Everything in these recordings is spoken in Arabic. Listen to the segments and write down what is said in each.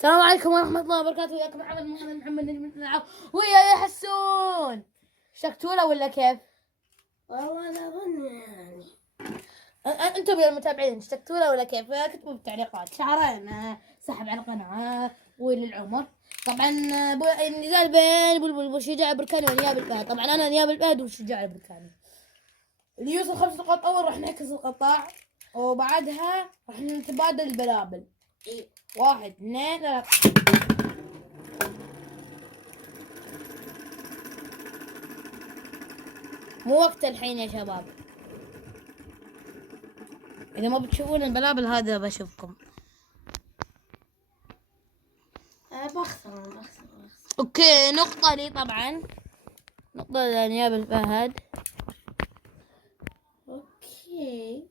السلام عليكم ورحمة الله وبركاته. وياكم محمد نجم نلعب ويا حسون. اشتقتوا ولا كيف؟ والله لا أظن يعني. انتم يا المتابعين اشتقتوا ولا كيف؟ كتبوا بالتعليقات. شهرين سحب على القناة وللعمر. طبعا النزال بين بلبل وشجاع البركاني ونياب الفهد. طبعا انا نياب الفهد وشجاع البركاني. اللي يوصل 5 نقاط اول راح نعكس القطاع، وبعدها راح نتبادل البلابل. 1 2 3. مو وقت الحين يا شباب. إذا ما بتشوفون البلابل هذا بشوفكم. بخسر. اوكي، نقطة لي طبعا. نقطة لنياب الفهد. اوكي.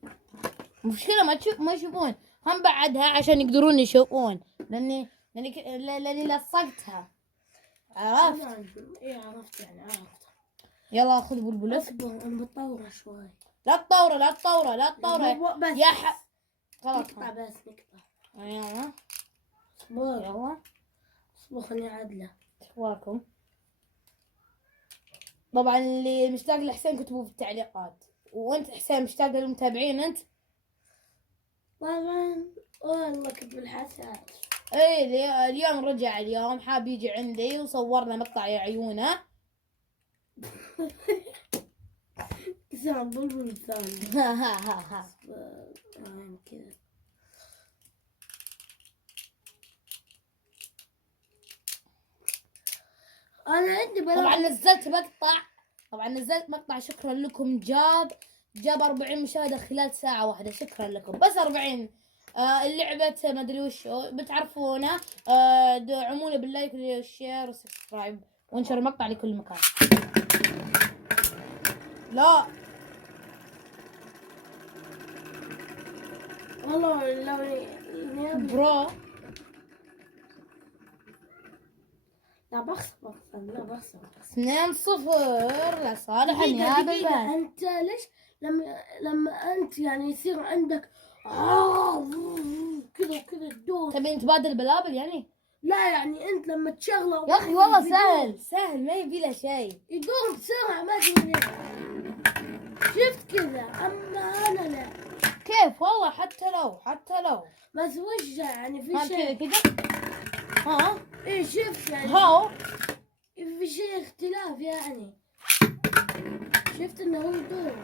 مشكلة ما يشوفون. هم بعدها عشان يقدرون يشوفون، لاني لصقتها. عرفت؟ ايه عرفت يعني عرفت. يلا خذ بلبل. اصبر انا بتطور شوي. لا تطوره لا تطوره لا تطوره بس يا خلاص. نقطع بس نقطع. يلا اصبر يلا. اصبر خليني اعدله. شكواكم. طبعا اللي مشتاق لحسين كتبوا في التعليقات. وانت حسين مشتاق للمتابعين انت؟ طبعا والله كنت بالحسن. ايه اليوم رجع، اليوم حاب يجي عندي وصورنا مقطع يا عيونه. كسر بلبل الثاني. ها كذا. انا عندي طبعا نزلت مقطع شكرا لكم. جاب 40 مشاهدة خلال ساعة واحدة. شكرا لكم. بس 40. اللعبة ما ادري وش بتعرفونه. دعمونا باللايك والشير والسبسكرايب وانشر المقطع لكل مكان. لا والله لو برو. لا بخسر 2-0 لصالح نياب الفهد. انت ليش لما انت يعني يصير عندك كذا تدور؟ تبي نتبادل بلابل يعني؟ لا يعني انت لما تشغله يا اخي والله سهل ما يبي له شيء. يدور بسرعه ما ادري ليش. شفت كذا اما انا لا. كيف والله حتى لو بس وش يعني في شيء كذا ايه شفت يعني هاو في شيء اختلاف يعني. شفت انه هو يدور.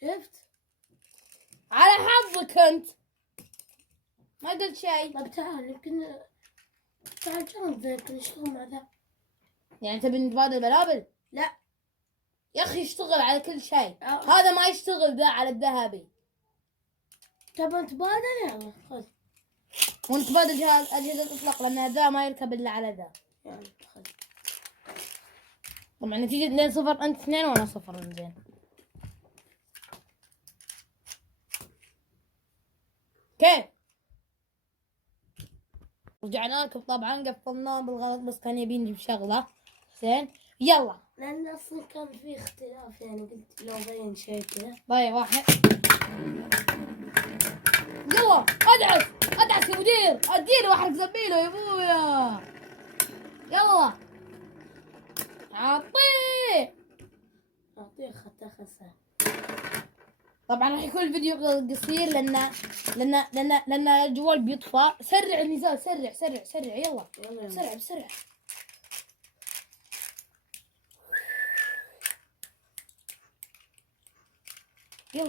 شفت على حظك انت ما قلت شيء. طب تعال يمكن تعال جرب يمكن نشتغل مع ذا. يعني تبي نتبادل بلابل؟ لا يا اخي يشتغل على كل شيء. هذا ما يشتغل ذا على الذهبي. تبى نتبادل يلا خذ. ونتبادل جهاز أجهزة إطلاق لأن ذا ما يركب إلا على ذا. يلا خذ. طبعا نتيجة 2-0. أنت 2 وأنا 0. زين. كيف؟ رجعنا لكم طبعا. قفلناه بالغلط بس كان يبي نجيب شغلة. زين يلا. لأن أصلا كان في اختلاف يعني قلت لو بين شيء كذا. ضايع واحد. يلا ادعس يا مدير. اديله واحرق زبيله يا ابويا. يلا اعطيه خطه خسر. طبعا راح يكون الفيديو قصير لان الجوال بيطفى. سرع النزال. سرع يلا بسرعه. يلا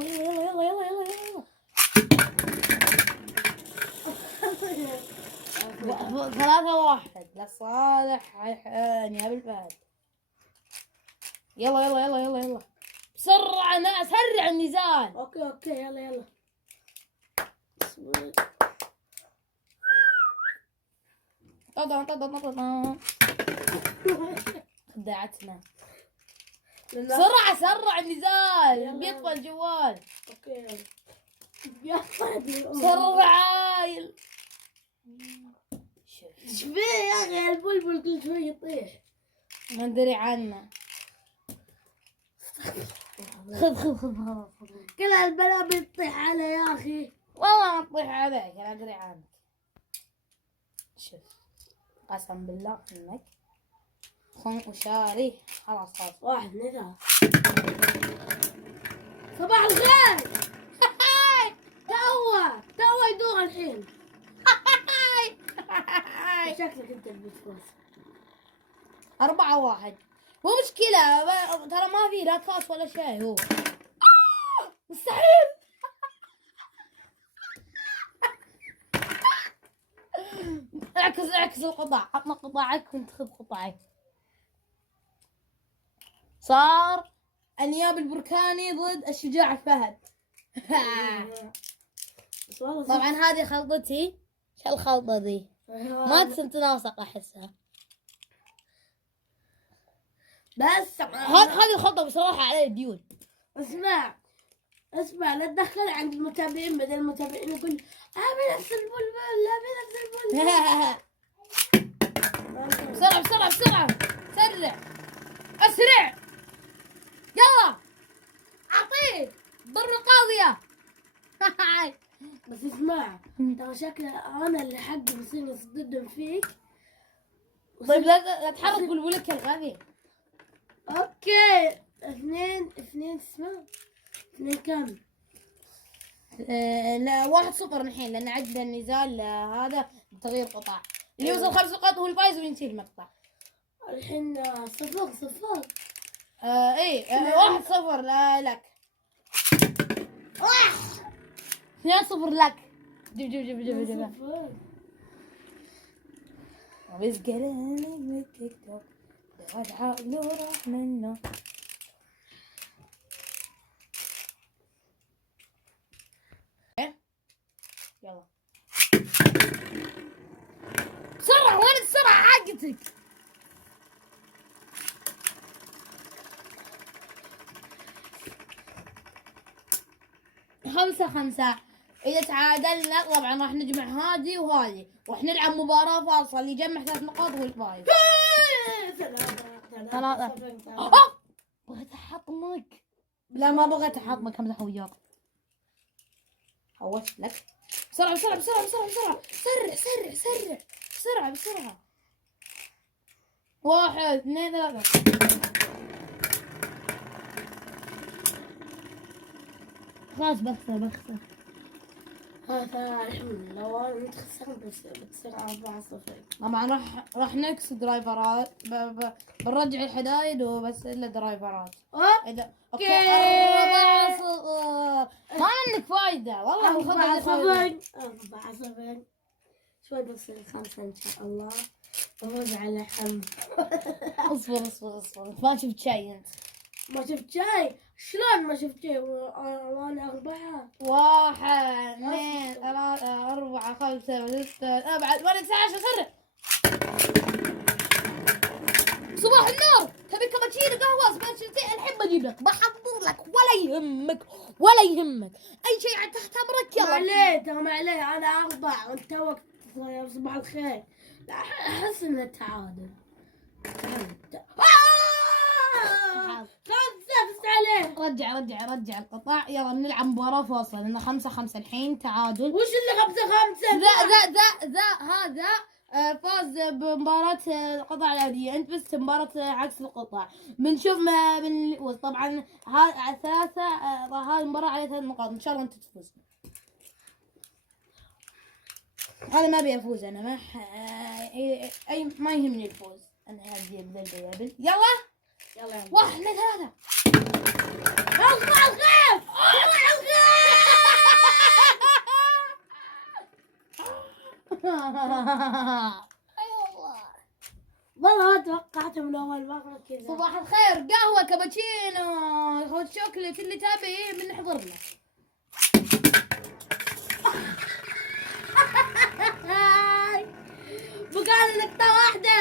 3-1 لصالح نياب الفهد. يلا بسرعة. سرع النزال. اوكي يلا طبعا خدعتنا. بسرعة سرع النزال بيطفى الجوال. اوكي يلا بسرعة. ايش فيه يا اخي البلبل كل شوي يطيح. ما ادري عنه. خذ كل البلابل تطيح علي يا اخي. والله ما تطيح عليك. انا ادري عنك. شوف قسم بالله انك خن وشاري خلاص. واحد اثنين ثلاثة. صباح الخير. توا يدور الحين. شكلك انت اللي بتفوز. 4-1. مو مشكلة ترى ما في لا كاس ولا شيء هو. مستحيل. اعكس القطع، عطنا قطعك وانت خذ قطعي. صار انياب البركاني ضد الشجاع فهد. طبعا هذه خلطتي. شو الخلطة ذي؟ ما تتناسق احسها. بس هذه الخلطة بصراحة علي ديون. اسمع لا تدخل عند المتابعين، بدل المتابعين يقول ابي نفس البلبل، ابي نفس البلبل. بسرعة سرع اسرع يلا اعطيه ضر قاضية. بس اسمع ترى شكله انا اللي حقي بصير يصددهم فيك. طيب لا تحرك بلبلك يا الغبي. اوكي 2 اسمع 2 كم؟ لا 1-0 الحين لان عندنا النزال هذا بتغيير قطع. اللي يوصل 5 نقاط هو الفايز وينتهي المقطع. الحين 0-0. ايه 1-0 لك. 2-0 لك. جيب بس قلمي من التيك توك بعد عقله راح منه. يلا بسرعة، وين السرعة حقتك؟ 5-5. إذا تعادلنا طبعا راح نجمع هذه وهذه وراح نلعب مباراة فاصلة، اللي يجمع 3 نقاط هو الفايز. 3. بغيت احطمك. لا ما بغيت احطمك، امزح وياك. هوشت لك. بسرعة بسرعة. 1 2 3. خلاص بخسر. هذا الحين لو انا متخسر بس بتصير 4-0. طبعا راح نكس درايفرات. بنرجع الحدايد وبس الا درايفرات. اذا اوكي 4-0. ما عندك فايدة والله. 4-0 شوي بتصير 5 ان شاء الله. بفوز على حم. اصبر ما شفت شيء انت. ما شفت شيء؟ شلون ما شفت شيء وانا 4؟ 1 2 3 4 5 6 7 8 9 10. صباح النور. تبي كابتشينو قهوة سبيشالتي الحين بجيب لك، بحضر لك ولا يهمك اي شيء تحت امرك. يلا ما عليه انا 4 وانت توك. صباح الخير. احس انه تعادل. 5 عليه. رجع القطع. يلا بنلعب مباراة فاصلة لأنه 5-5 الحين تعادل. وش اللي 5-5؟ ذا هذا فاز بمباراة القطع العادية، أنت بس مباراة عكس القطع. بنشوف ما طبعا هذا 3. هذه المباراة عليها 3 نقاط. إن شاء الله أنت تفوز. أنا ما أبي أفوز. أنا ما يهمني الفوز. أنا هادي بذل. يلا 1 2 3. صباح الخير. والله ما توقعت من اول مره كذا. صباح الخير. قهوة كابتشينو هوت شوكليت اللي تبي بنحضر لك. بقى نقطة واحدة.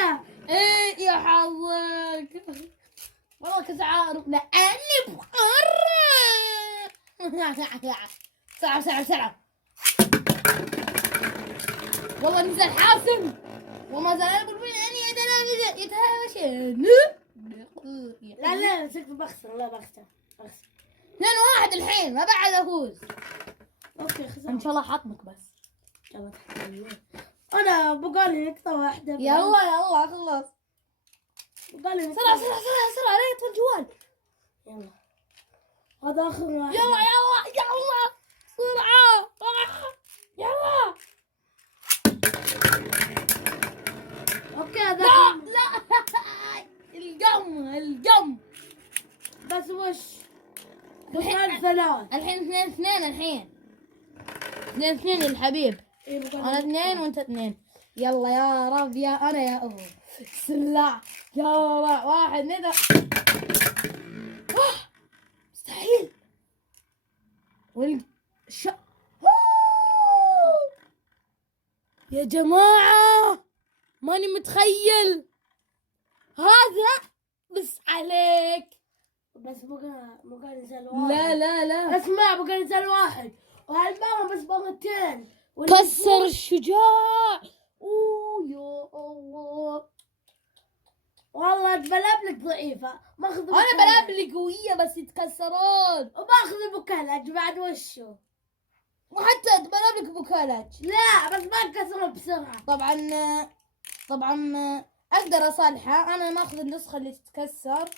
ايه يا حظك. والله كنت عارف لأني بقرر. سرعة. والله نزل حاسم وما زال يقول اني يتهاوشن. لا شكلي بخسر. 2-1 الحين ما بعد افوز. اوكي خسرت. ان شاء الله حطمك بس. يلا انا بقالي نقطة واحدة. يلا خلص. بقالي نقطة. سرعة لا يطفي الجوال. يلا هذا اخر واحد. يلا بسرعة. يلا. اوكي هذا لا القم. بس وش بقال 3. الحين 2 الحبيب. إيه بقال انا 2 وانت 2. يلا يا رب يا انا يا ابو. بسم الله. يلا 1 2 مستحيل. يا جماعة ماني متخيل هذا. بس عليك. بس بقى نزل واحد. لا اسمع بقى نزل واحد وهالمرة بس مرتين. كسر الشجاع. يا الله. والله بلابلك ضعيفة. ماخذ انا بلابلي قوية بس يتكسرون. وماخذ بكلج بعد وشو. وحتى بلابلك بوكالات. لا بس ما انكسروا بسرعة. طبعا اقدر اصلحها. انا ماخذ النسخة اللي تتكسر.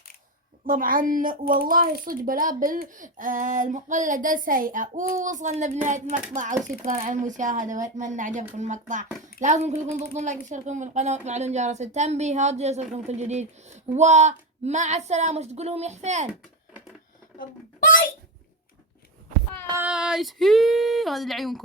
طبعا والله صدق بلابل المقلدة سيئة. ووصلنا بنهاية المقطع وشكرا على المشاهدة واتمنى عجبكم المقطع. لازم كلكم تضغطون لايك وتشتركون بالقناة وتفعلون جرس التنبيهات ليصلكم كل جديد. ومع السلامة. وش تقولهم يا حسين؟ باي. هذه لعيونكم.